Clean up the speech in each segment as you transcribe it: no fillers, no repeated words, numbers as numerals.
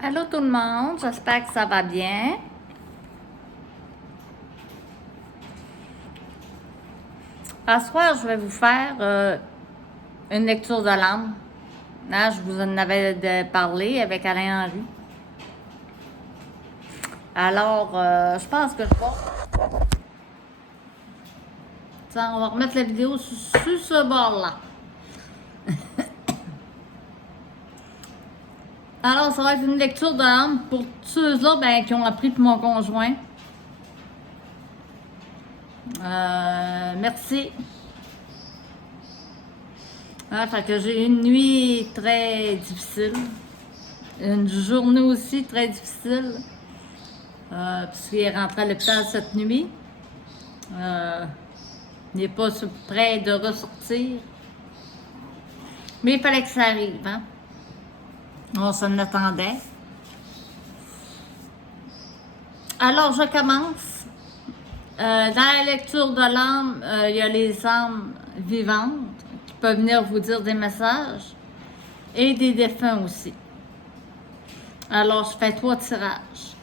Allô tout le monde, j'espère que ça va bien. À ce soir, je vais vous faire une lecture de l'âme. Là, je vous en avais parlé avec Alain Henry. Alors, je pense que je vais... Tiens, on va remettre la vidéo sur ce bord-là. Alors, ça va être une lecture de l'âme pour ceux-là qui ont appris pour mon conjoint. Merci. Fait que j'ai eu une nuit très difficile. Une journée aussi très difficile. Puisqu'il est rentré à l'hôpital cette nuit. Il n'est pas prêt de ressortir. Mais il fallait que ça arrive, hein? On s'en attendait. Alors, je commence. Dans la lecture de l'âme, il y a les âmes vivantes qui peuvent venir vous dire des messages et des défunts aussi. Alors, je fais 3 tirages.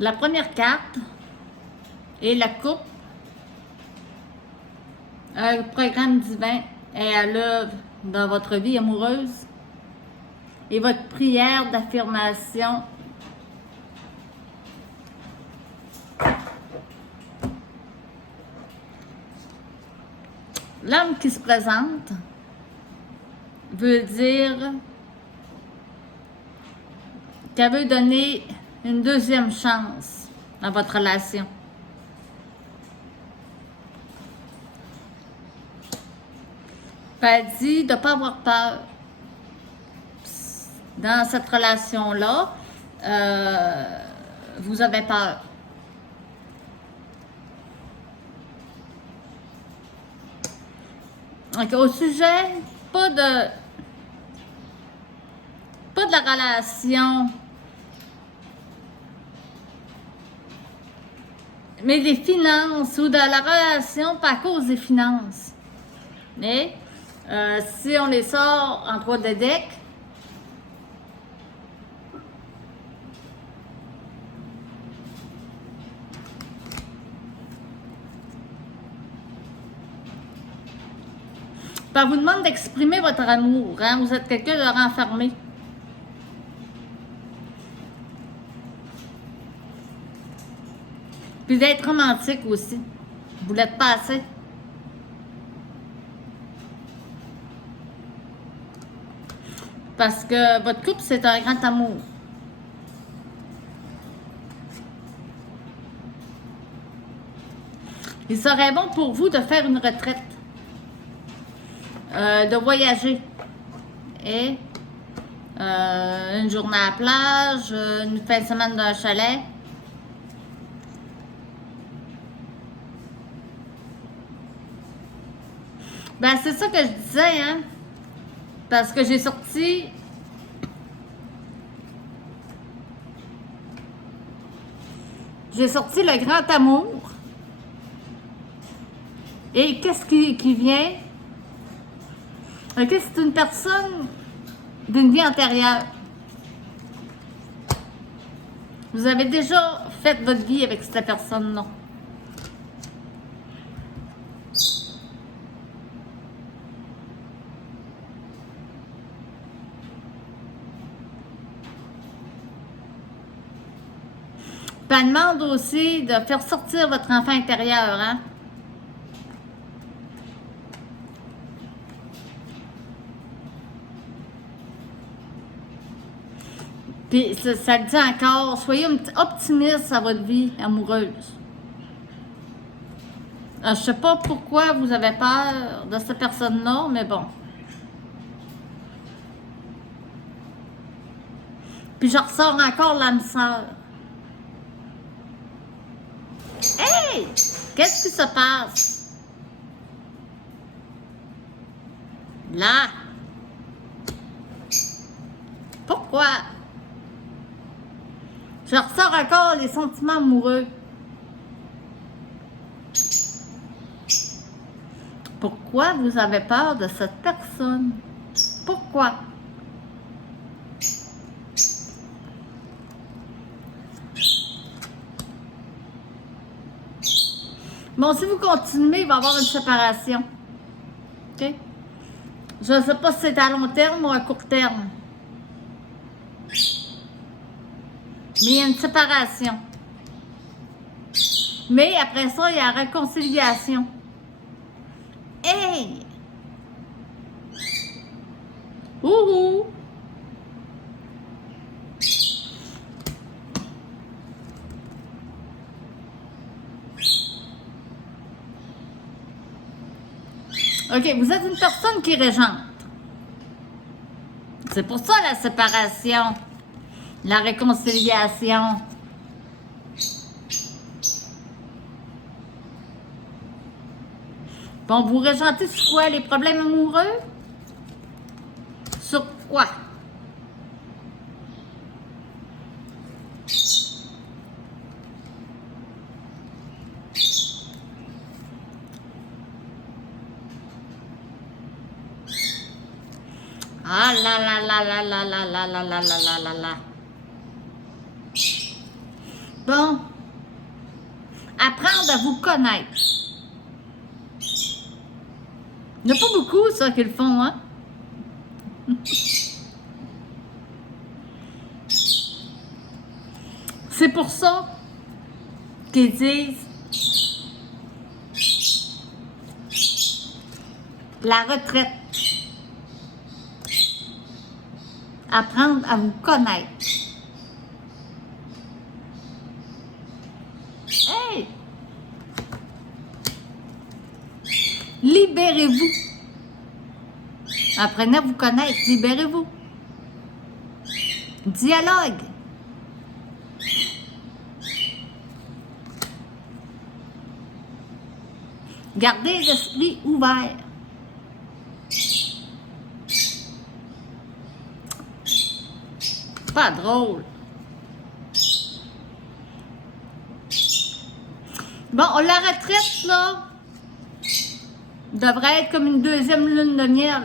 La première carte est la coupe. Le programme divin est à l'œuvre dans votre vie amoureuse et votre prière d'affirmation l'homme qui se présente veut dire qu'elle veut donner une deuxième chance dans votre relation. Elle dit de ne pas avoir peur. Dans cette relation-là, vous avez peur. Donc, au sujet, pas de la relation, mais des finances ou de la relation pas à cause des finances. Mais si on les sort en 3 de deck, on vous demande d'exprimer votre amour. Hein? Vous êtes quelqu'un de renfermé. Puis d'être romantique aussi. Vous l'êtes pas assez. Parce que votre couple, c'est un grand amour. Il serait bon pour vous de faire une retraite. De voyager. Et une journée à la plage, une fin de semaine d'un chalet. Ben, c'est ça que je disais, hein. Parce que j'ai sorti le grand amour. Et qu'est-ce qui vient? Ok, c'est une personne d'une vie antérieure. Vous avez déjà fait votre vie avec cette personne-là. Puis elle demande aussi de faire sortir votre enfant intérieur, hein? Puis ça le dit encore, soyez optimiste à votre vie amoureuse. Alors, je ne sais pas pourquoi vous avez peur de cette personne-là, mais bon. Puis je ressors encore l'âme sœur. Hey! Qu'est-ce qui se passe? Là! Pourquoi? Je ressors encore les sentiments amoureux. Pourquoi vous avez peur de cette personne? Pourquoi? Bon, si vous continuez, il va y avoir une séparation. OK? Je ne sais pas si c'est à long terme ou à court terme. Mais il y a une séparation. Mais après ça, il y a la réconciliation. Hey! Ouhou! OK, vous êtes une personne qui régente. C'est pour ça la séparation, la réconciliation. Bon, vous régentez sur quoi? Les problèmes amoureux? Sur quoi? Ah là là là là là là là là là là là là là. Bon. Apprendre à vous connaître. Il n'y a pas beaucoup, ça, qui le font, hein? C'est pour ça qu'ils disent la retraite. Apprendre à vous connaître. Hey! Libérez-vous. Apprenez à vous connaître. Libérez-vous. Dialogue. Gardez l'esprit ouvert. Pas drôle. Bon, la retraite, là, devrait être comme une deuxième lune de miel.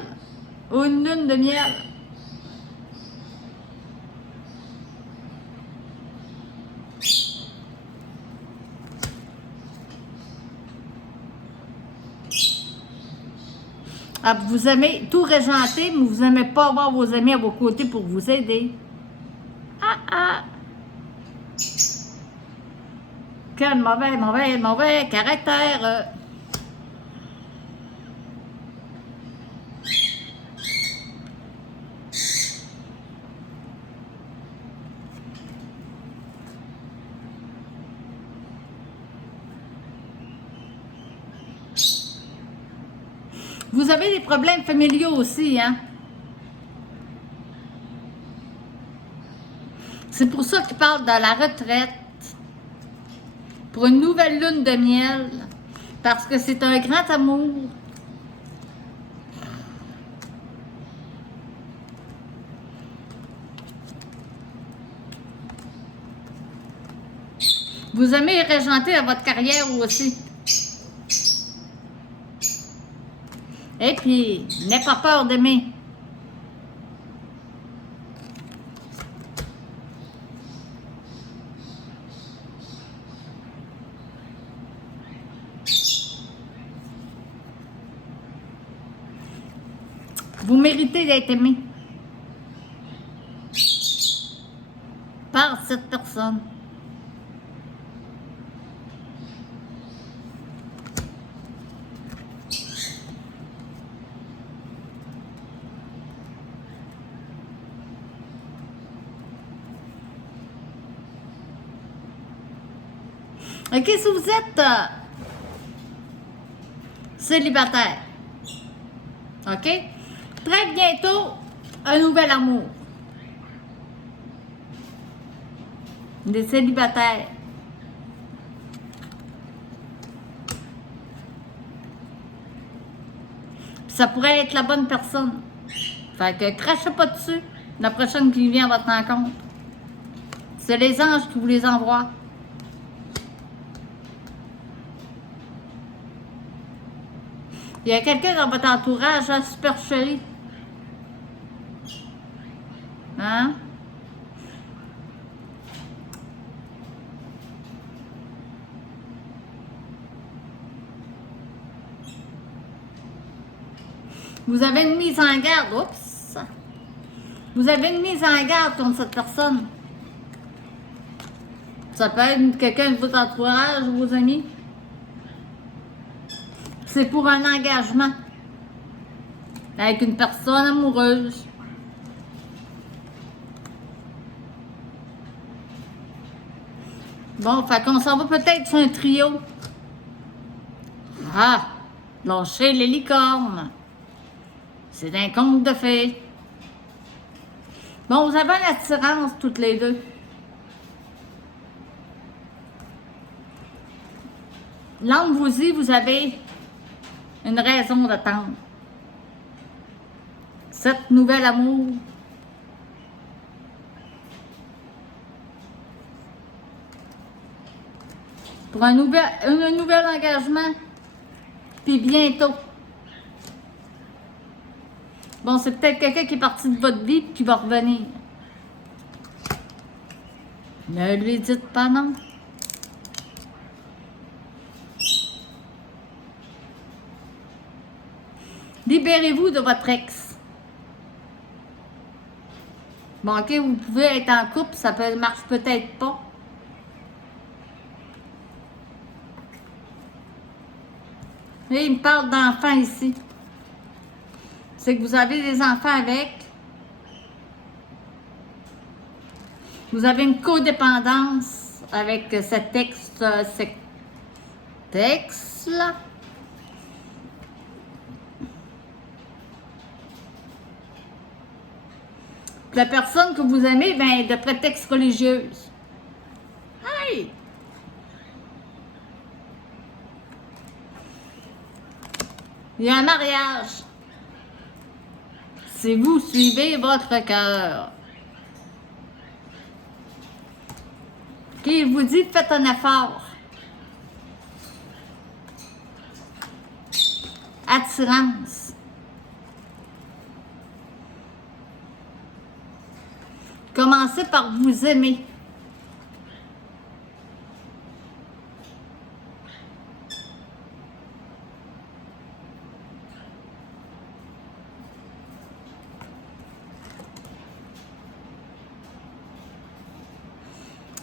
Ou une lune de miel. Ah, vous aimez tout régenter, mais vous n'aimez pas avoir vos amis à vos côtés pour vous aider. Ah, ah! Quel mauvais caractère! Vous avez des problèmes familiaux aussi, hein? C'est pour ça qu'il parle de la retraite pour une nouvelle lune de miel, parce que c'est un grand amour. Vous aimez régenter à votre carrière aussi. Et puis, n'aie pas peur d'aimer. Vous méritez d'être aimé par cette personne. OK, si vous êtes célibataire, OK? Très bientôt, un nouvel amour. Des célibataires. Ça pourrait être la bonne personne. Fait que crachez pas dessus la prochaine qui vient à votre rencontre. C'est les anges qui vous les envoient. Il y a quelqu'un dans votre entourage, hein, super chéri. Hein? Vous avez une mise en garde. Oups! Vous avez une mise en garde contre cette personne. Ça peut être quelqu'un de votre entourage, vos amis. C'est pour un engagement avec une personne amoureuse. Bon, fait qu'on s'en va peut-être sur un trio. Ah! Lâchez les licornes. C'est un conte de fées. Bon, vous avez une attirance toutes les deux. L'âme vous dit, vous avez une raison d'attendre. Cette nouvelle amour. Pour un nouvel engagement. Puis bientôt. Bon, c'est peut-être quelqu'un qui est parti de votre vie et qui va revenir. Ne lui dites pas non. Libérez-vous de votre ex. Bon, OK, vous pouvez être en couple, ça marche peut-être pas. Et il me parle d'enfants ici. C'est que vous avez des enfants avec. Vous avez une codépendance avec cet ex-là. La personne que vous aimez, ben, de prétexte religieuse. Hey! Il y a un mariage. Si vous suivez votre cœur. Qui vous dit, faites un effort. Attirance. Commencez par vous aimer.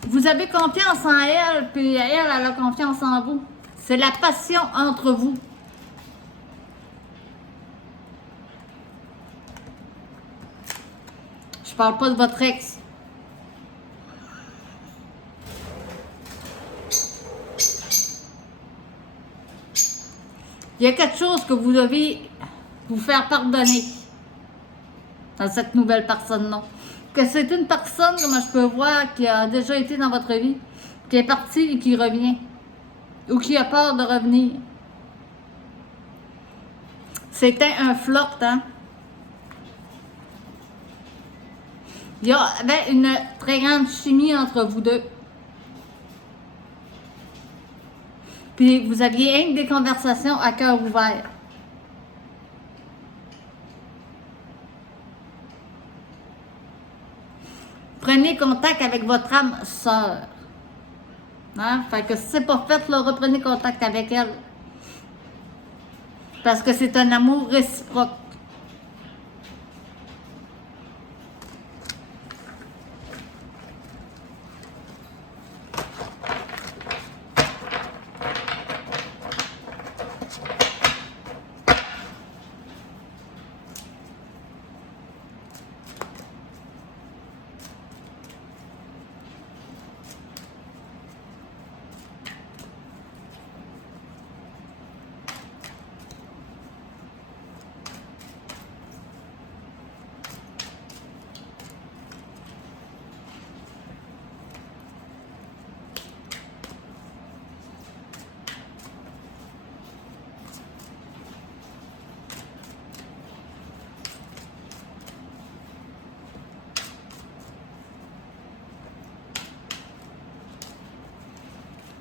Vous avez confiance en elle, puis elle a confiance en vous. C'est la passion entre vous. Je parle pas de votre ex. Il y a quelque chose que vous devez vous faire pardonner dans cette nouvelle personne-là. Que c'est une personne, comme je peux voir, qui a déjà été dans votre vie, qui est partie et qui revient. Ou qui a peur de revenir. C'était un flirt, hein? Il y avait une très grande chimie entre vous deux. Puis vous aviez rien que des conversations à cœur ouvert. reprenez contact avec votre âme sœur. Hein? Fait que si c'est pas fait, là, reprenez contact avec elle. Parce que c'est un amour réciproque.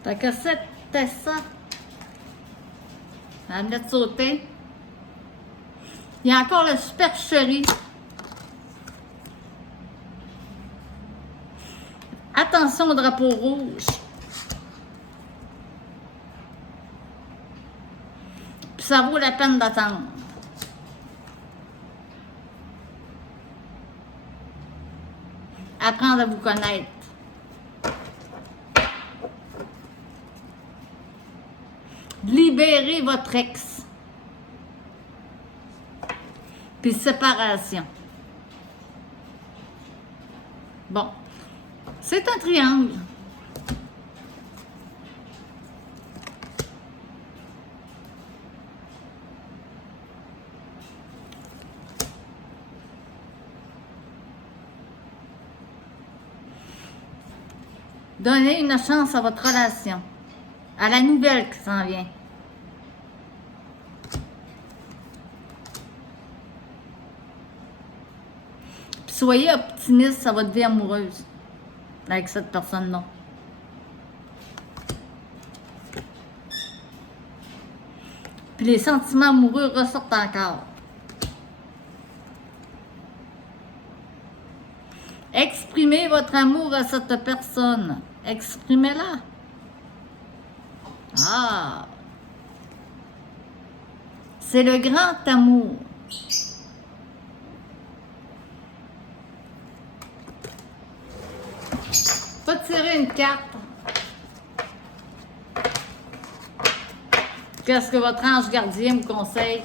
Fait que c'était ça. Elle venait de sauter. Il y a encore le supercherie. Attention au drapeau rouge. Puis ça vaut la peine d'attendre. Apprendre à vous connaître. Libérez votre ex. Puis séparation. Bon. C'est un triangle. Donnez une chance à votre relation. À la nouvelle qui s'en vient. Puis soyez optimiste à votre vie amoureuse avec cette personne-là. Puis les sentiments amoureux ressortent encore. Exprimez votre amour à cette personne. Exprimez-la. Ah! C'est le grand amour. Pas tirer une carte. Qu'est-ce que votre ange gardien vous conseille?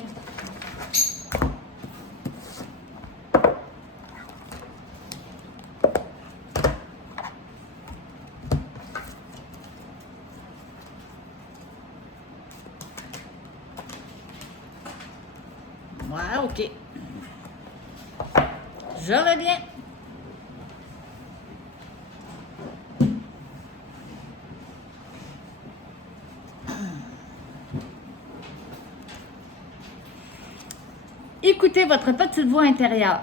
Ouais, ok. Je reviens. Écoutez votre petite voix intérieure.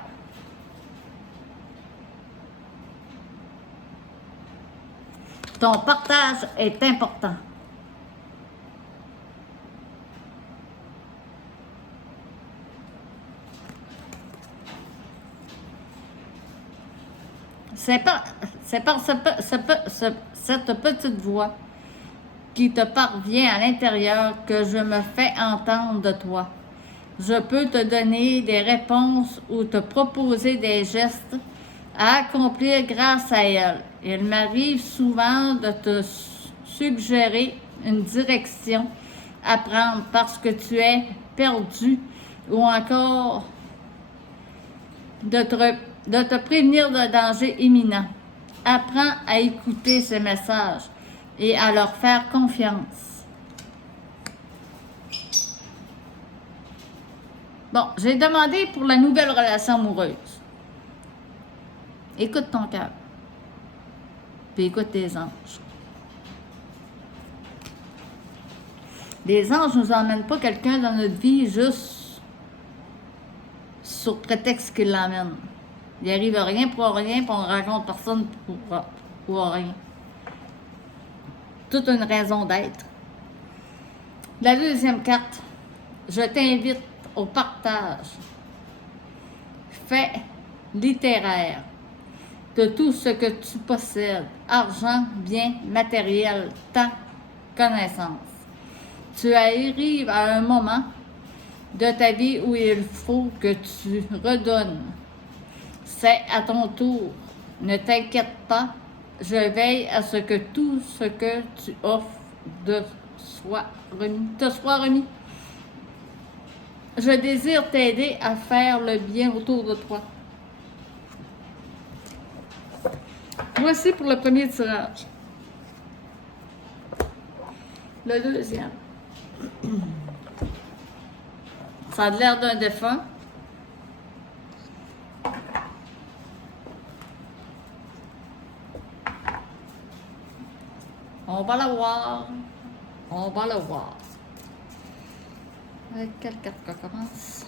Ton partage est important. C'est par cette petite voix qui te parvient à l'intérieur que je me fais entendre de toi. Je peux te donner des réponses ou te proposer des gestes à accomplir grâce à elle. Il m'arrive souvent de te suggérer une direction à prendre parce que tu es perdu ou encore de te prévenir de danger imminent. Apprends à écouter ces messages et à leur faire confiance. Bon, j'ai demandé pour la nouvelle relation amoureuse. Écoute ton cœur. Puis écoute tes anges. Les anges ne nous emmènent pas quelqu'un dans notre vie juste sur prétexte qu'ils l'emmènent. Il arrive rien pour rien, puis on ne rencontre personne pour rien. Toute une raison d'être. La deuxième carte, je t'invite au partage. Fait littéraire. de tout ce que tu possèdes, argent, biens, matériel, temps, connaissance. Tu arrives à un moment de ta vie où il faut que tu redonnes. C'est à ton tour. Ne t'inquiète pas. Je veille à ce que tout ce que tu offres te soit remis. Je désire t'aider à faire le bien autour de toi. Voici pour le premier tirage. Le deuxième. Ça a l'air d'un défunt. On va la voir. On va le voir. Avec quelle carte qu'on commence?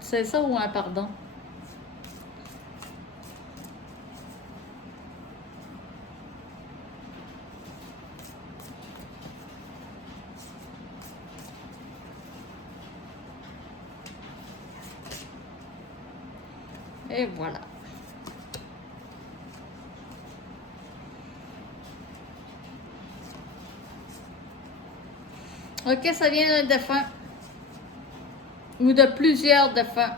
C'est ça ou un pardon? Et voilà. Ok, ça vient d'un défunt. Ou de plusieurs défunts.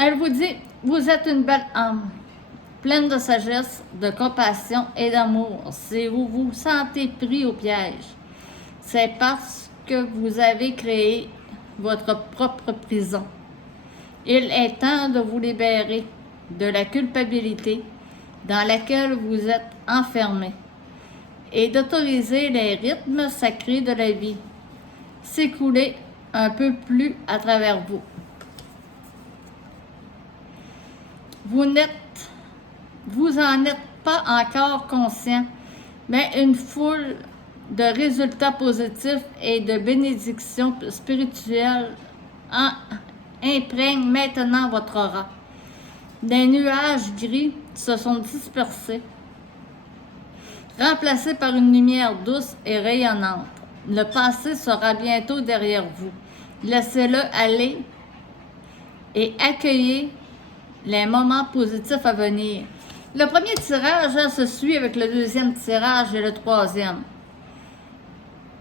Elle vous dit, vous êtes une belle âme, pleine de sagesse, de compassion et d'amour. Si vous vous sentez pris au piège, c'est parce que vous avez créé votre propre prison. Il est temps de vous libérer de la culpabilité dans laquelle vous êtes enfermé et d'autoriser les rythmes sacrés de la vie s'écouler un peu plus à travers vous. Vous en êtes pas encore conscient, mais une foule de résultats positifs et de bénédictions spirituelles imprègnent maintenant votre aura. Des nuages gris se sont dispersés, remplacés par une lumière douce et rayonnante. Le passé sera bientôt derrière vous. Laissez-le aller et accueillez les moments positifs à venir. Le premier tirage se suit avec le deuxième tirage et le troisième.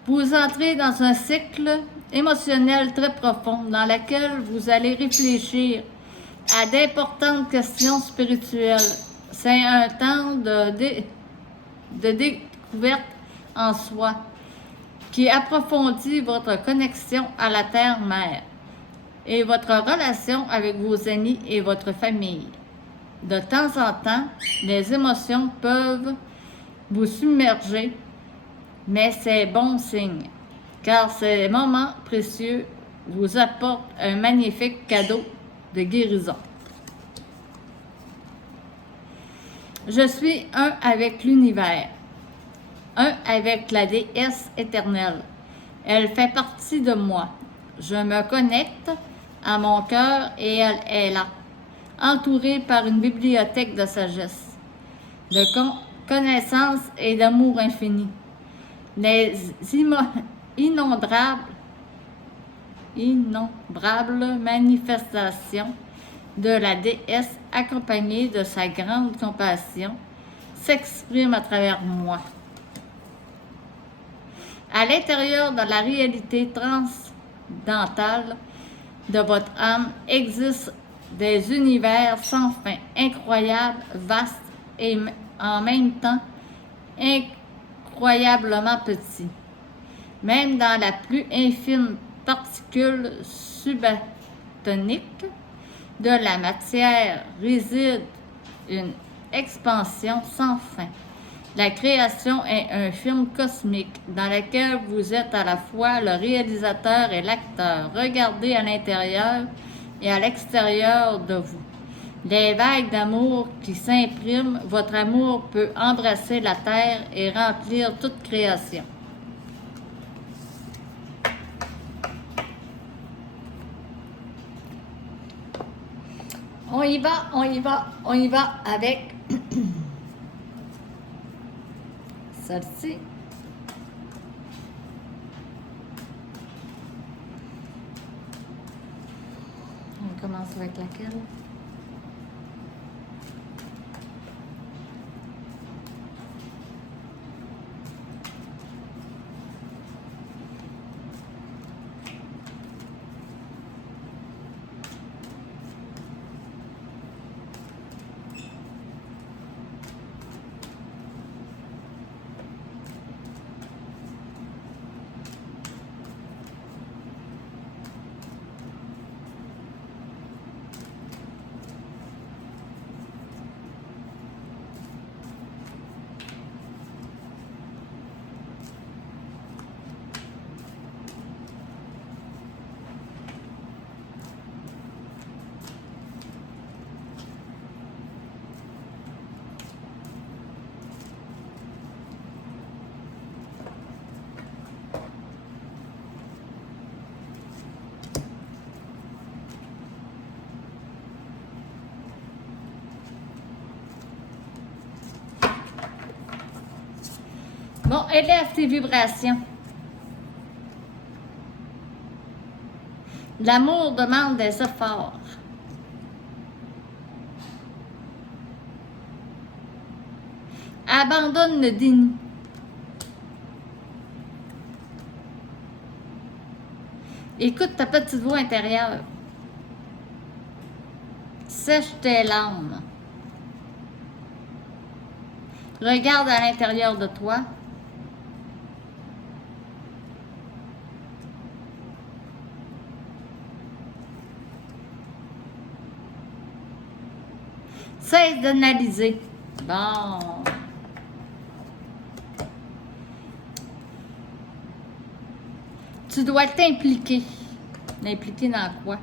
Vous entrez dans un cycle émotionnel très profond dans lequel vous allez réfléchir à d'importantes questions spirituelles. C'est un temps de découverte en soi qui approfondit votre connexion à la Terre-Mère et votre relation avec vos amis et votre famille. De temps en temps, les émotions peuvent vous submerger, mais c'est bon signe, car ces moments précieux vous apportent un magnifique cadeau de guérison. Je suis un avec l'univers, un avec la déesse éternelle. Elle fait partie de moi. Je me connecte à mon cœur et elle est là, entourée par une bibliothèque de sagesse, de connaissance et d'amour infini. Les innombrables manifestations de la déesse accompagnée de sa grande compassion s'expriment à travers moi. À l'intérieur de la réalité transcendantale de votre âme existent des univers sans fin, incroyables, vastes et en même temps incroyablement petits. Même dans la plus infime particule subatomique de la matière réside une expansion sans fin. La création est un film cosmique dans lequel vous êtes à la fois le réalisateur et l'acteur. Regardez à l'intérieur et à l'extérieur de vous. Les vagues d'amour qui s'impriment, votre amour peut embrasser la terre et remplir toute création. On On y va, on y va, on y va avec celle-ci. On commence avec laquelle? Bon, élève tes vibrations. L'amour demande des efforts. Abandonne le déni. Écoute ta petite voix intérieure. Sèche tes larmes. Regarde à l'intérieur de toi. Cesse d'analyser. Bon. Tu dois t'impliquer. L'impliquer dans quoi?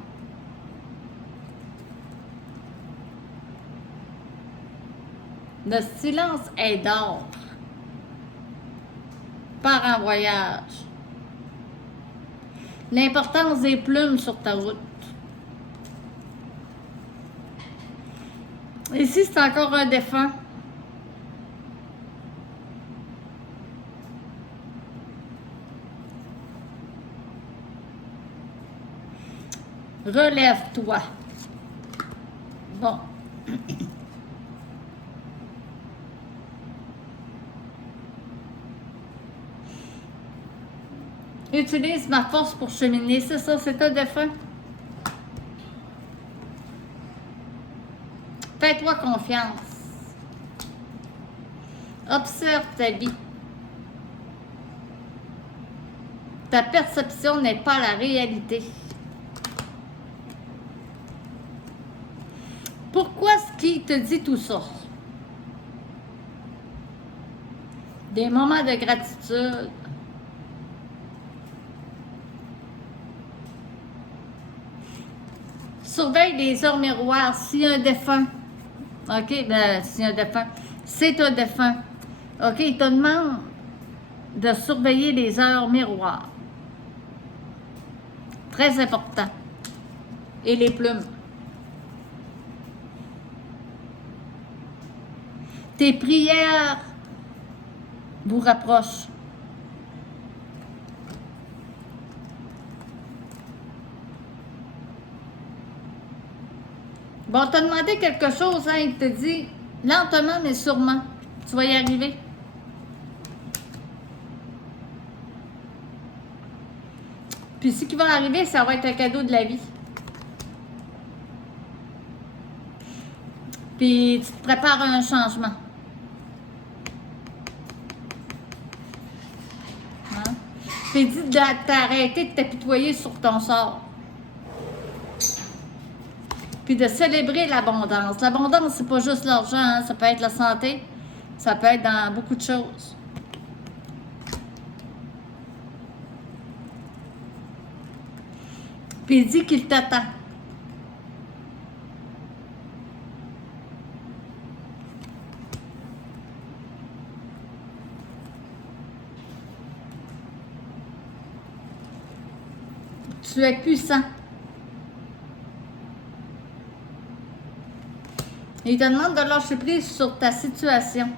Le silence est d'or. Pars en voyage. L'importance des plumes sur ta route. Ici, c'est encore un défunt. Relève-toi. Bon. Utilise ma force pour cheminer. C'est ça, c'est un défunt. Fais-toi confiance. Observe ta vie. Ta perception n'est pas la réalité. Pourquoi est-ce qu'il te dit tout ça? Des moments de gratitude. Surveille les heures miroirs. S'il y a un défunt, OK, ben, s'il y a un défunt, c'est un défunt. OK, il te demande de surveiller les heures miroirs. Très important. Et les plumes. Tes prières vous rapprochent. Bon, on t'a demandé quelque chose, hein, il te dit lentement mais sûrement, tu vas y arriver. Puis ce qui va arriver, ça va être un cadeau de la vie. Puis tu te prépares à un changement. Hein? Puis dis d'arrêter de t'apitoyer sur ton sort. Puis de célébrer l'abondance. L'abondance, c'est pas juste l'argent, hein? Ça peut être la santé, ça peut être dans beaucoup de choses. Puis dis qu'il t'attend. Tu es puissant. Il te demande de lâcher prise sur ta situation.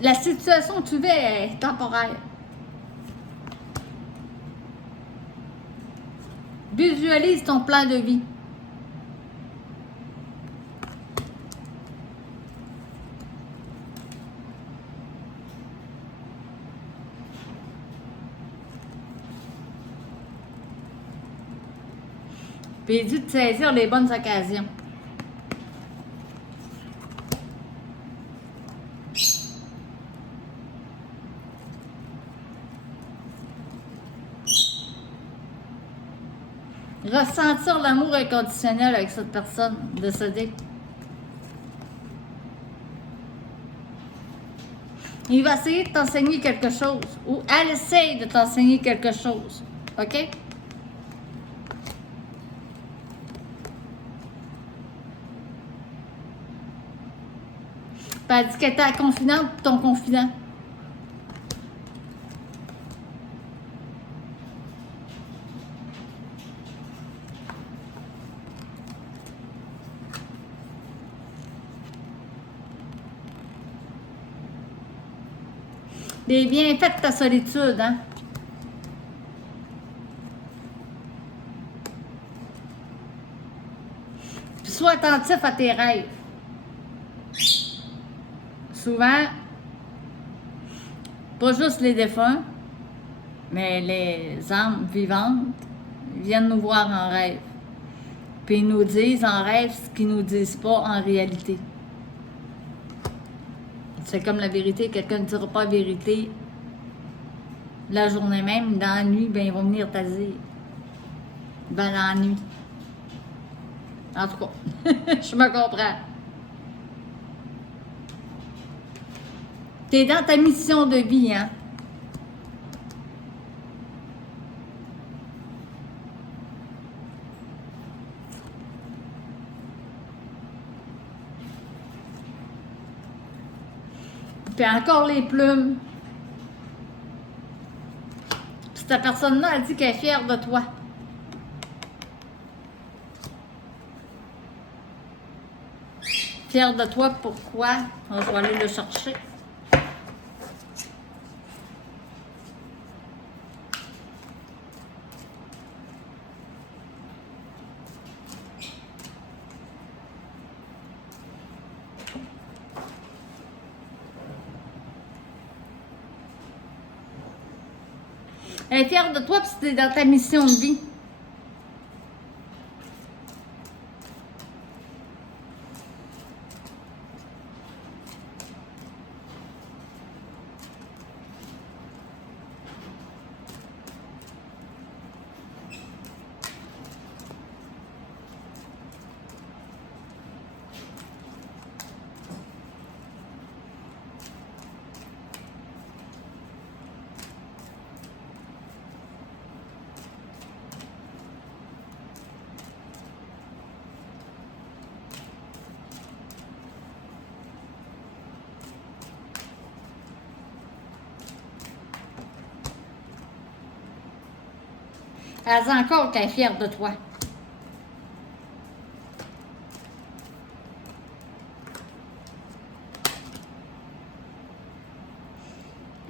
La situation que tu vis est temporaire. Visualise ton plan de vie. Puis il dit de saisir les bonnes occasions. Ressentir l'amour inconditionnel avec cette personne décédée. Il va essayer de t'enseigner quelque chose. Ou elle essaye de t'enseigner quelque chose. OK? Puis elle dit qu'elle était la confidente de ton confident. Les bienfaits de ta solitude, hein? Puis sois attentif à tes rêves. Souvent, pas juste les défunts, mais les âmes vivantes viennent nous voir en rêve. Puis ils nous disent en rêve ce qu'ils nous disent pas en réalité. C'est comme la vérité, quelqu'un ne dira pas la vérité la journée même, dans la nuit, ben ils vont venir te dire. Ben dans la nuit. En tout cas, je me comprends. T'es dans ta mission de vie, hein? Puis encore les plumes. Puis cette personne-là, elle dit qu'elle est fière de toi. Fière de toi, pourquoi? Je vais aller le chercher. Elle est fière de toi parce que c'est dans ta mission de vie. Elle dit encore qu'elle est fière de toi.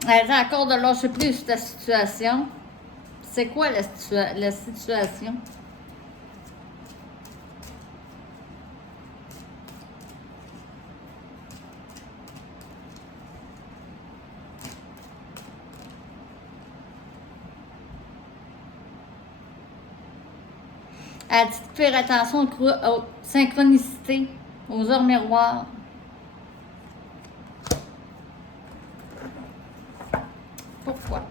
Elle dit encore de lâcher prise sur ta situation. C'est quoi la situation? Elle dit de faire attention aux synchronicités, aux heures miroirs. Pourquoi?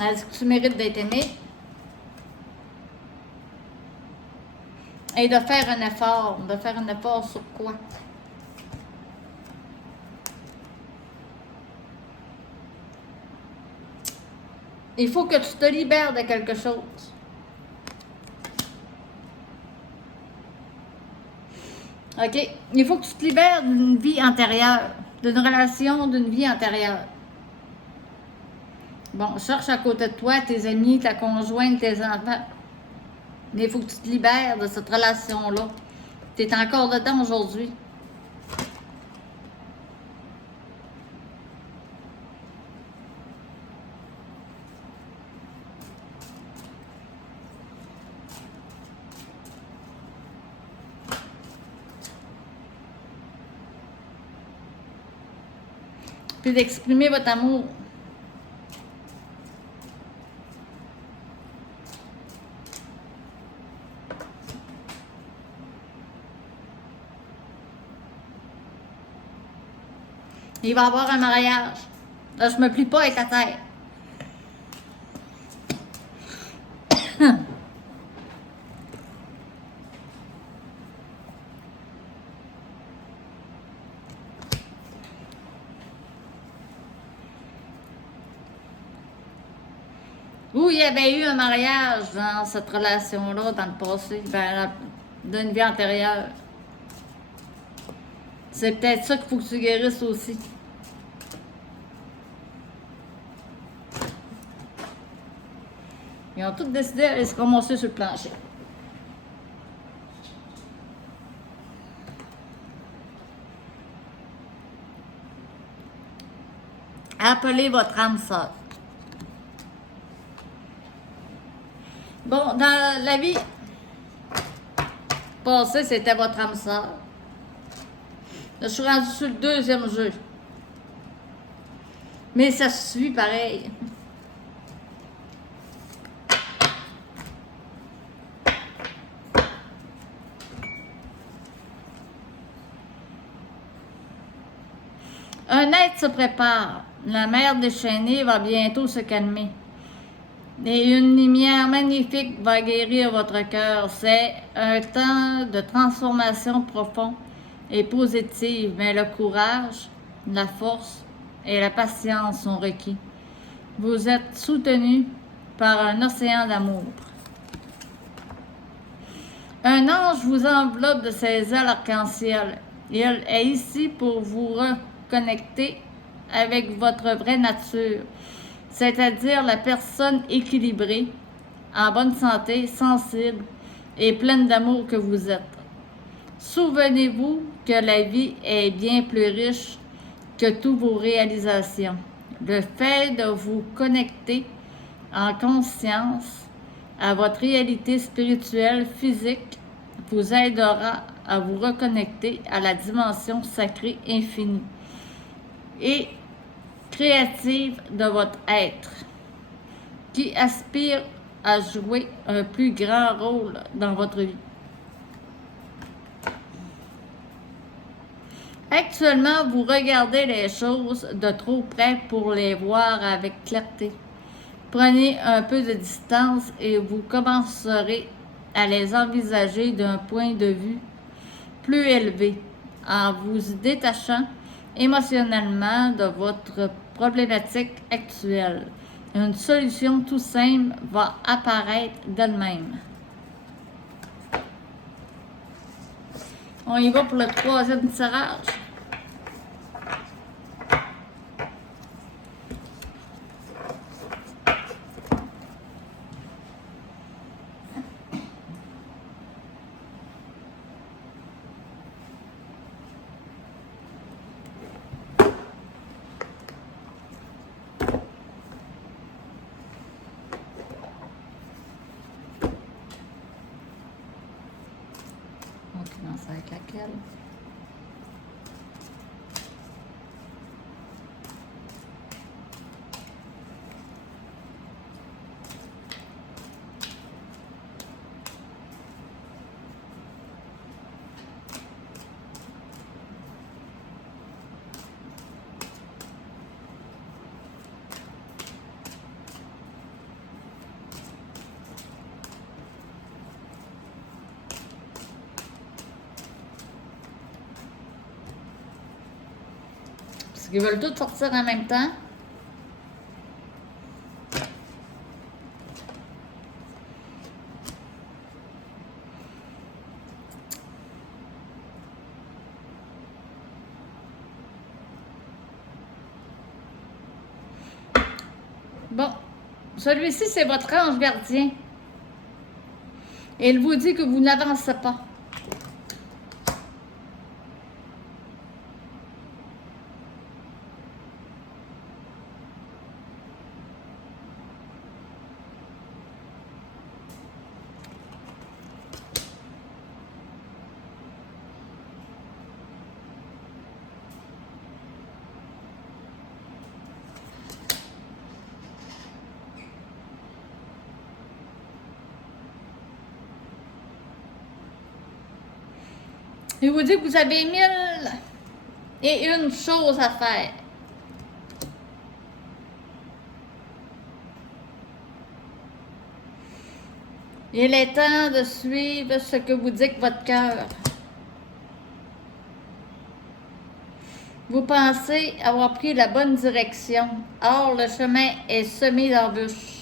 Elle dit que tu mérites d'être aimé. Et de faire un effort. De faire un effort sur quoi? Il faut que tu te libères de quelque chose. OK? Il faut que tu te libères d'une vie antérieure, d'une relation, d'une vie antérieure. Bon, cherche à côté de toi tes amis, ta conjointe, tes enfants. Mais il faut que tu te libères de cette relation-là. Tu es encore dedans aujourd'hui. Puis d'exprimer votre amour. Il va y avoir un mariage. Là, je me plie pas avec la terre. Où il y avait eu un mariage dans cette relation-là, dans le passé, d'une vie antérieure. C'est peut-être ça qu'il faut que tu guérisses aussi. Ils ont tous décidé d'aller se ramasser sur le plancher. Appelez votre âme sœur. Bon, dans la vie passée, c'était votre âme sœur. Là, je suis rendue sur le deuxième jeu. Mais ça se suit pareil. Un être se prépare. La mer déchaînée va bientôt se calmer. Et une lumière magnifique va guérir votre cœur. C'est un temps de transformation profonde et positive, mais le courage, la force et la patience sont requis. Vous êtes soutenu par un océan d'amour. Un ange vous enveloppe de ses ailes arc-en-ciel. Il est ici pour vous reconnecter avec votre vraie nature, c'est-à-dire la personne équilibrée, en bonne santé, sensible et pleine d'amour que vous êtes. Souvenez-vous que la vie est bien plus riche que toutes vos réalisations. Le fait de vous connecter en conscience à votre réalité spirituelle, physique, vous aidera à vous reconnecter à la dimension sacrée infinie et créative de votre être, qui aspire à jouer un plus grand rôle dans votre vie. Actuellement, vous regardez les choses de trop près pour les voir avec clarté. Prenez un peu de distance et vous commencerez à les envisager d'un point de vue plus élevé, en vous détachant émotionnellement de votre problématique actuelle. Une solution tout simple va apparaître d'elle-même. On y va pour le troisième tirage. On commence avec laquelle? Parce qu'ils veulent tous sortir en même temps. Celui-ci, c'est votre ange gardien. Et il vous dit que vous n'avancez pas. Il vous dit que vous avez 1001 choses à faire. Il est temps de suivre ce que vous dit votre cœur. Vous pensez avoir pris la bonne direction. Or, le chemin est semé d'embûches.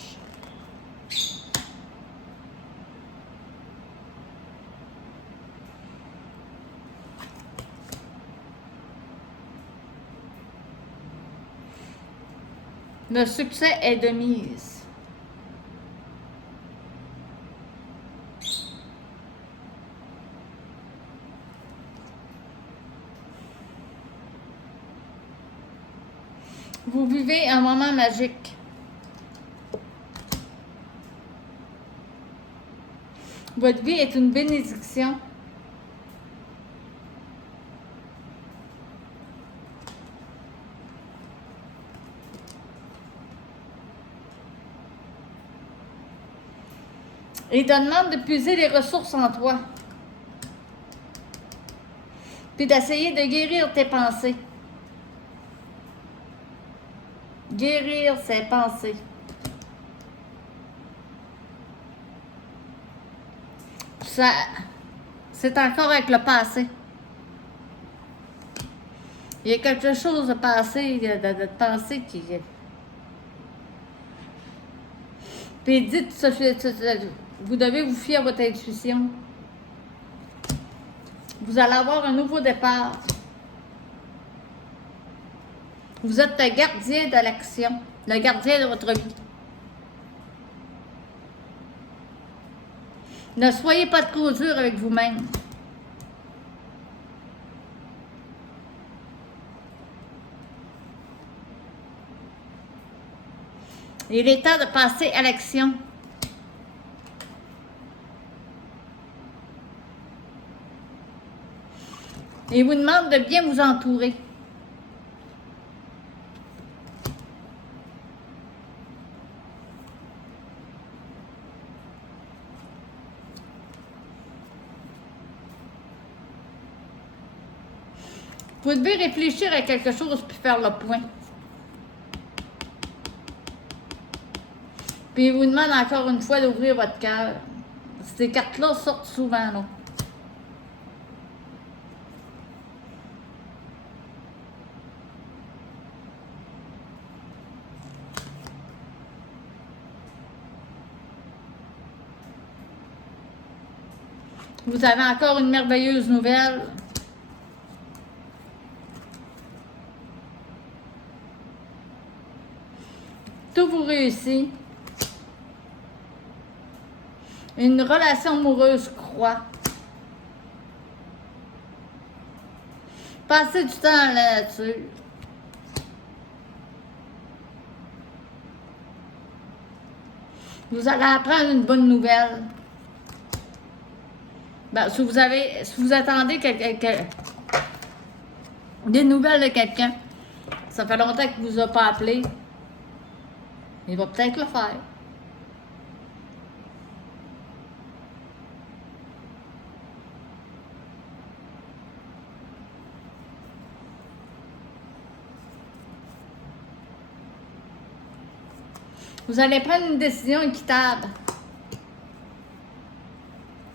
Le succès est de mise. Vous vivez un moment magique. Votre vie est une bénédiction. Il te demande de puiser les ressources en toi. Puis d'essayer de guérir tes pensées. Guérir ses pensées. Ça, c'est encore avec le passé. Il y a quelque chose de passé, de pensée qui... Puis dites, vous devez vous fier à votre intuition. Vous allez avoir un nouveau départ. Vous êtes le gardien de l'action, le gardien de votre vie. Ne soyez pas trop dur avec vous-même. Il est temps de passer à l'action. Il vous demande de bien vous entourer. Vous devez réfléchir à quelque chose puis faire le point. Puis il vous demande encore une fois d'ouvrir votre cœur. Ces cartes-là sortent souvent, là. Vous avez encore une merveilleuse nouvelle. Tout vous réussit. Une relation amoureuse croît. Passez du temps à la nature. Vous allez apprendre une bonne nouvelle. Ben, si vous attendez des nouvelles de quelqu'un, ça fait longtemps qu'il ne vous a pas appelé, il va peut-être le faire. Vous allez prendre une décision équitable.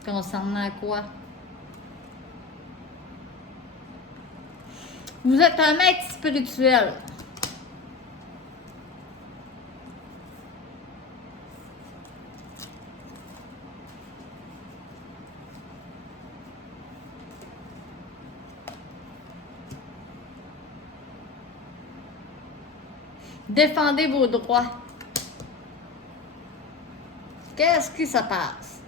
Concernant quoi? Vous êtes un maître spirituel. Défendez vos droits. Qu'est-ce qui se passe?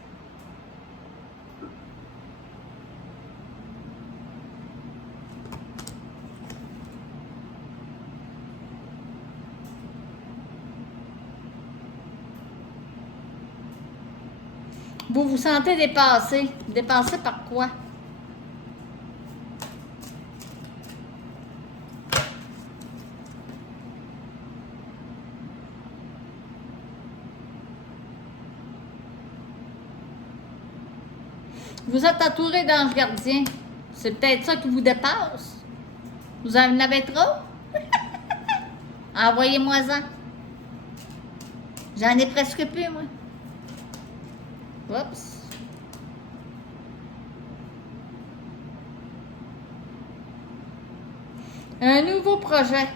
Vous vous sentez dépassé. Dépassé par quoi? Vous êtes entouré d'anges gardiens. C'est peut-être ça qui vous dépasse. Vous en avez trop? Envoyez-moi-en. J'en ai presque plus, moi. Oups. Un nouveau projet.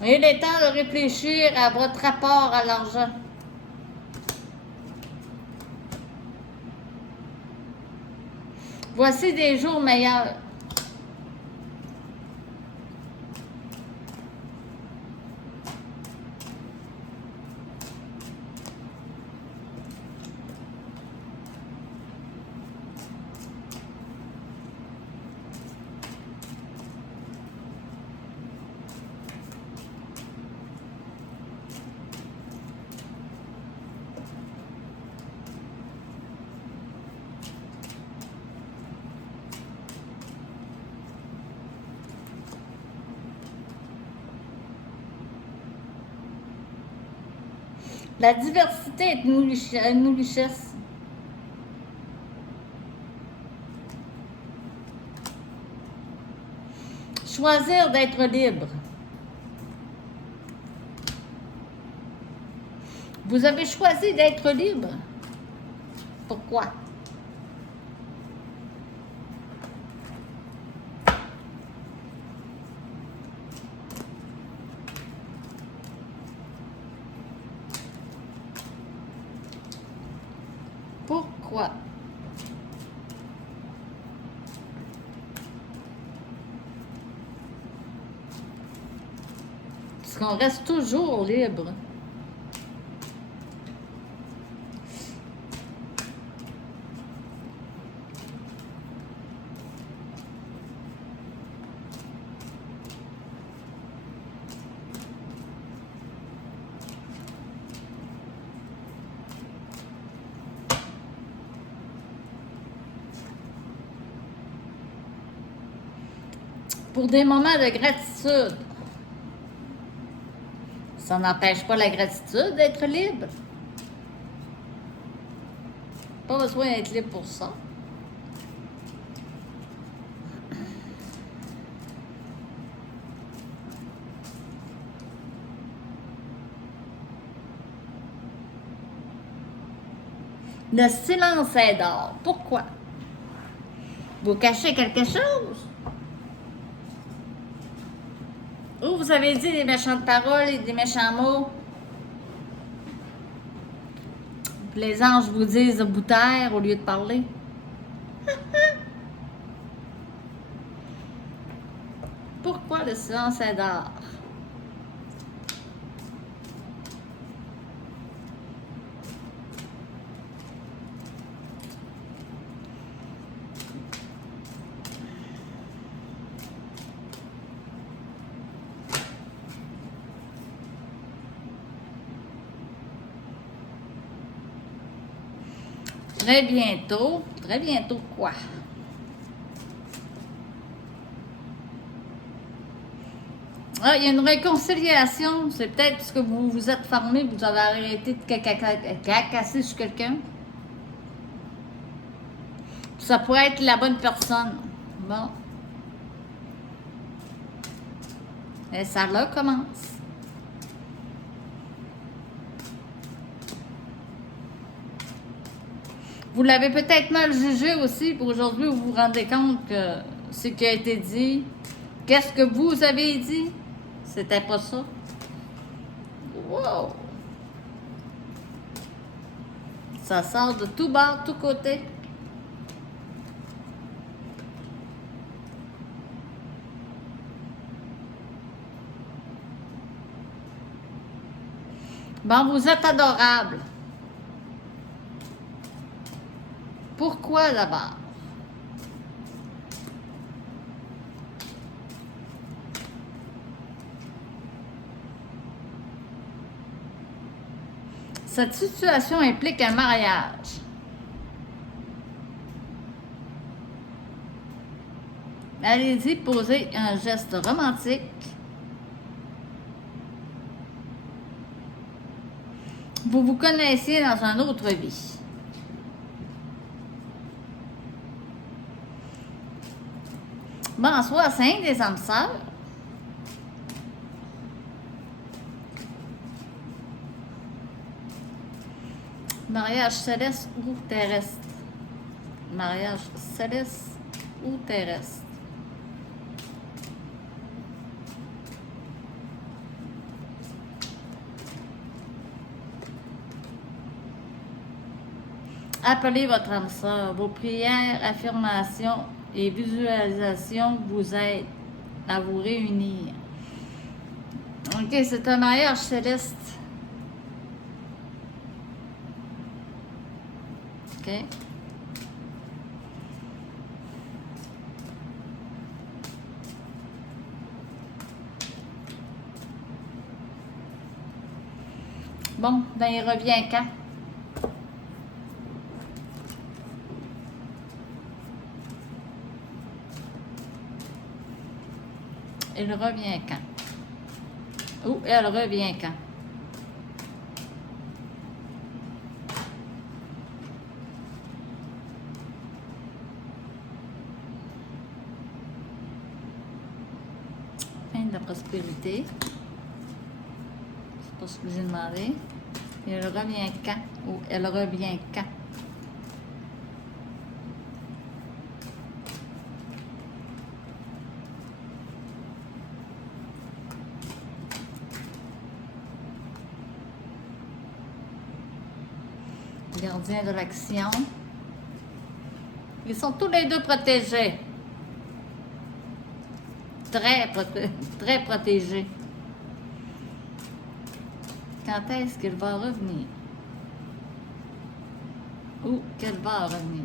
Il est temps de réfléchir à votre rapport à l'argent. Voici des jours meilleurs. La diversité est une richesse. Choisir d'être libre. Vous avez choisi d'être libre. Pourquoi? Pourquoi? Parce qu'on reste toujours libre. Pour des moments de gratitude. Ça n'empêche pas la gratitude d'être libre. Pas besoin d'être libre pour ça. Le silence est d'or. Pourquoi? Vous cachez quelque chose? Ou vous avez dit des méchantes paroles et des méchants mots? Puis les anges vous disent de vous taire au lieu de parler. Pourquoi le silence est d'or? Très bientôt quoi? Ah, il y a une réconciliation. C'est peut-être parce que vous vous êtes formé, vous avez arrêté de cacasser sur quelqu'un. Ça pourrait être la bonne personne. Bon. Et ça là commence. Vous l'avez peut-être mal jugé aussi, pour aujourd'hui, vous vous rendez compte que ce qui a été dit, qu'est-ce que vous avez dit, c'était pas ça. Wow! Ça sort de tout bord, tout côté. Bon, vous êtes adorable. Pourquoi d'abord? Cette situation implique un mariage. Allez-y, posez un geste romantique. Vous vous connaissiez dans une autre vie. Bonsoir, 5 des âmes sœurs. Mariage céleste ou terrestre? Mariage céleste ou terrestre? Appelez votre âme sœur. Vos prières, affirmations et visualisations vous aident à vous réunir. Ok, c'est un mariage céleste. Ok. Bon, ben il revient quand? Il revient quand? Ou elle revient quand? Fin de la prospérité. C'est pas ce que j'ai demandé. Il revient quand? Ou elle revient quand? Gardien de l'action. Ils sont tous les deux protégés. Très protégés. Quand est-ce qu'il va revenir? Ou qu'elle va revenir?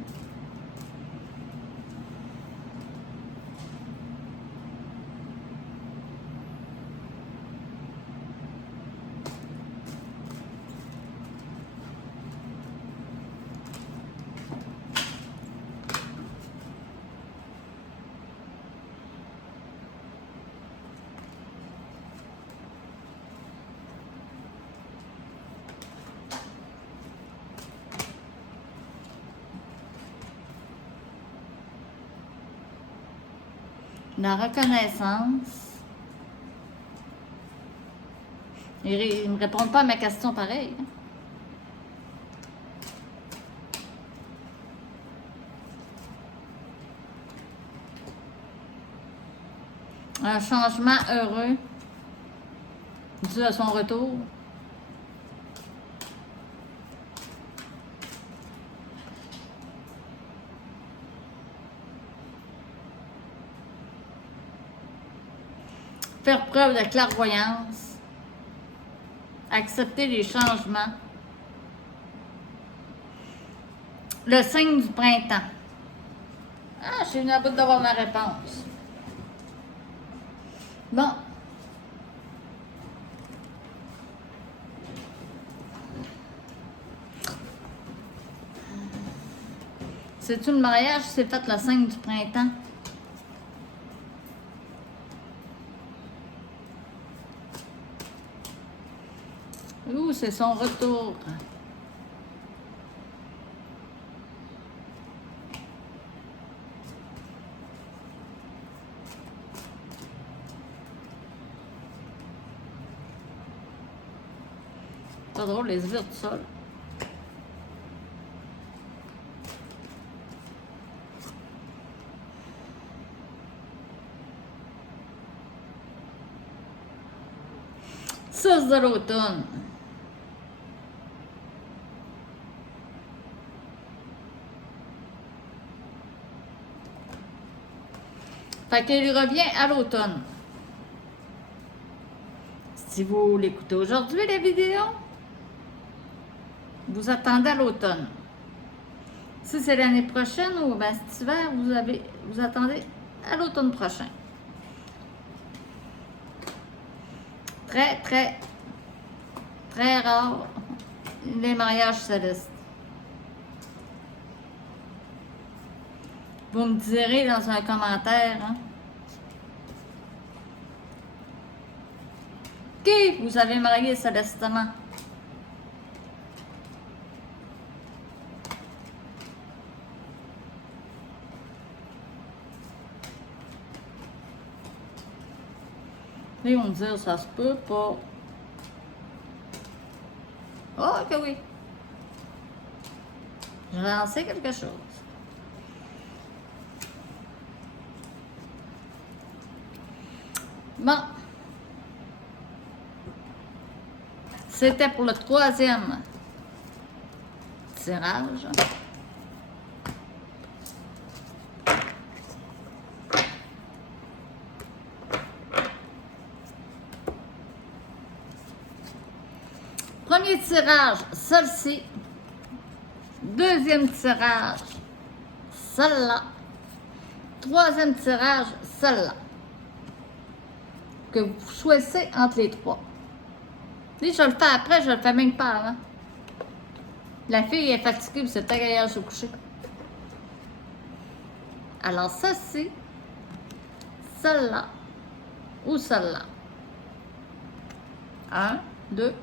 La reconnaissance. Ils ne me répondent pas à ma question pareil. Un changement heureux dû à son retour. Faire preuve de clairvoyance. Accepter les changements. Le signe du printemps. Ah, je suis venu à bout d'avoir ma réponse. Bon. C'est-tu le mariage qui s'est fait le signe du printemps? Ouh, c'est son retour. Pas drôle, les vire tout seul. Source de l'automne. Fait qu'il revient à l'automne. Si vous l'écoutez aujourd'hui, la vidéo, Vous attendez à l'automne. Si c'est l'année prochaine ou ben, cet hiver, vous attendez à l'automne prochain. Très, très, très rare les mariages célestes. Vous me direz dans un commentaire, hein, qui vous avez marié célestement. Ils vont me dire, ça se peut pas. Oh, que oui. J'en sais quelque chose. Bon. C'était pour le troisième tirage. Premier tirage, celle-ci. Deuxième tirage, celle-là. Troisième tirage, celle-là. Que vous choisissez entre les trois. Si je le fais après, je le fais même pas avant. La fille est fatiguée, puis c'est agréable de se coucher. Alors, celle-ci, celle-là ou celle-là. 1, 2,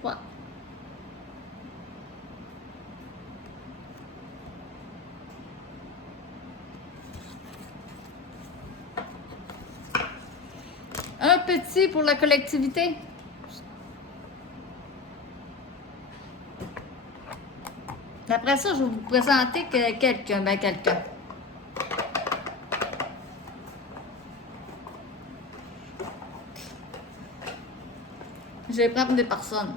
3. Un petit pour la collectivité. Après ça, je vais vous présenter quelqu'un. Ben, quelqu'un. Je vais prendre des personnes.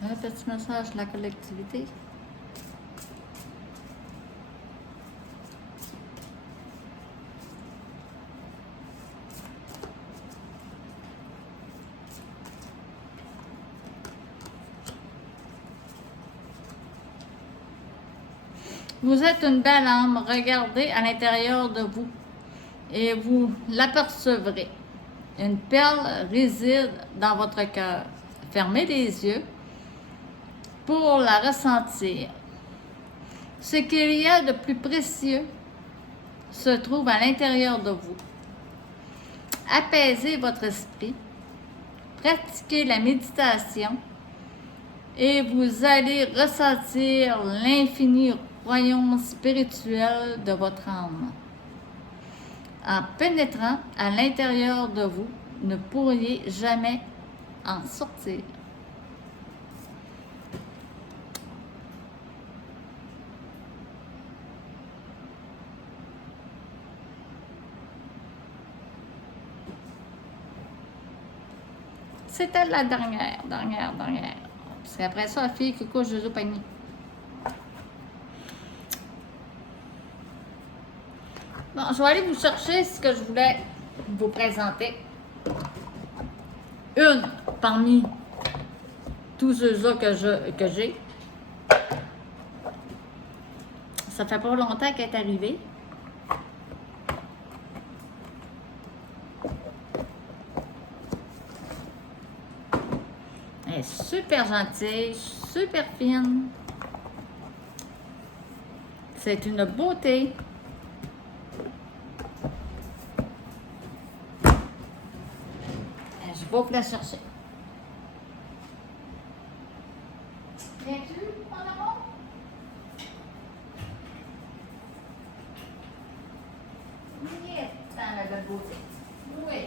Un petit message de la collectivité. Vous êtes une belle âme, regardez à l'intérieur de vous et vous l'apercevrez. Une perle réside dans votre cœur. Fermez les yeux pour la ressentir. Ce qu'il y a de plus précieux se trouve à l'intérieur de vous. Apaisez votre esprit, pratiquez la méditation et vous allez ressentir l'infini royaume spirituel de votre âme. En pénétrant à l'intérieur de vous, ne pourriez jamais en sortir. C'était la dernière. Parce qu'après ça, la fille qui couche de panier. Bon, je vais aller vous chercher ce que je voulais vous présenter. Une parmi tous ceux-là que j'ai. Ça fait pas longtemps qu'elle est arrivée. Elle est super gentille, super fine. C'est une beauté. Je vais vous la chercher. Viens-tu, mon amour? Oui, dans la belle beauté. Oui.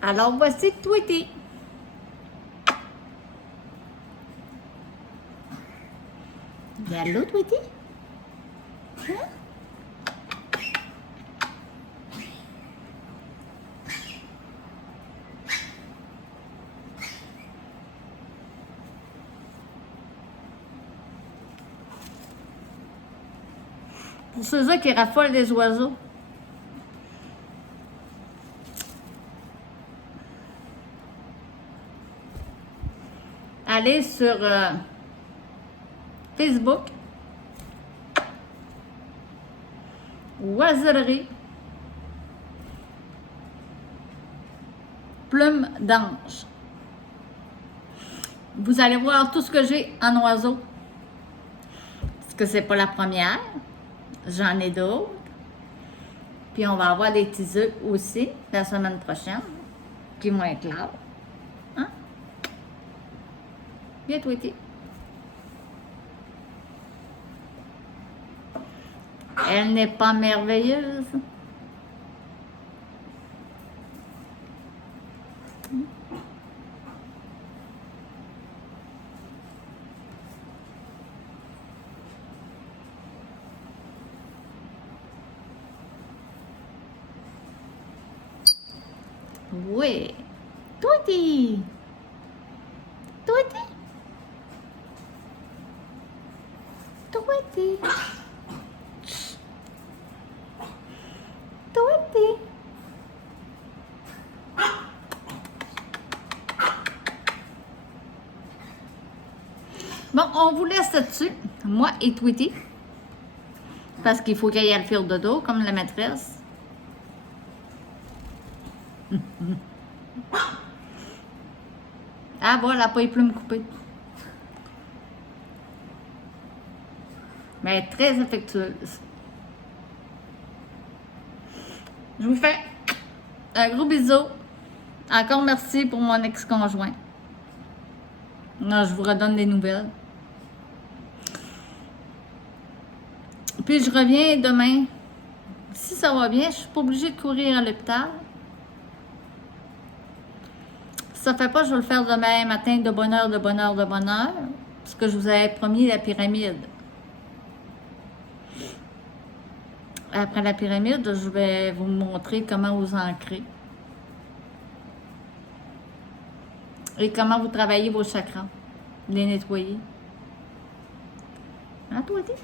Alors, voici Tweety. Allô, Tweety? Pour ceux-là qui raffolent des oiseaux. Allez sur Facebook. Oisellerie. Plume d'ange. Vous allez voir tout ce que j'ai en oiseau. Parce que c'est pas la première. J'en ai d'autres. Puis on va avoir des petits œufs aussi la semaine prochaine qui vont être là. Hein? Bien tweeté. Elle n'est pas merveilleuse. Oui. Tweety. Tweety. Tweety. Tweety. Bon, on vous laisse là-dessus, moi et Tweety, parce qu'il faut qu'il y ait le fil de dos, comme la maîtresse. Ah, voilà, pas les plumes coupées. Mais très affectueuse. Je vous fais un gros bisou. Encore merci pour mon ex-conjoint. Non, je vous redonne des nouvelles. Puis je reviens demain. Si ça va bien, je suis pas obligée de courir à l'hôpital. Si ça fait pas, je vais le faire demain matin de bonne heure, de bonne heure, de bonne heure. Parce que je vous avais promis la pyramide. Après la pyramide, je vais vous montrer comment vous ancrer. Et comment vous travaillez vos chakras. Les nettoyer. Hein, toi, t'es?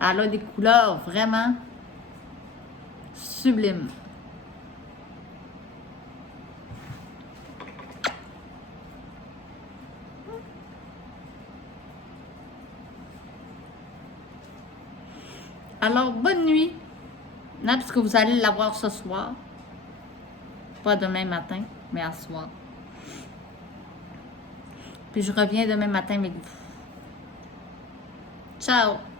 Elle a des couleurs vraiment sublimes. Alors, bonne nuit. Non, parce que vous allez l'avoir ce soir. Pas demain matin, mais à soir. Puis je reviens demain matin avec vous. Ciao!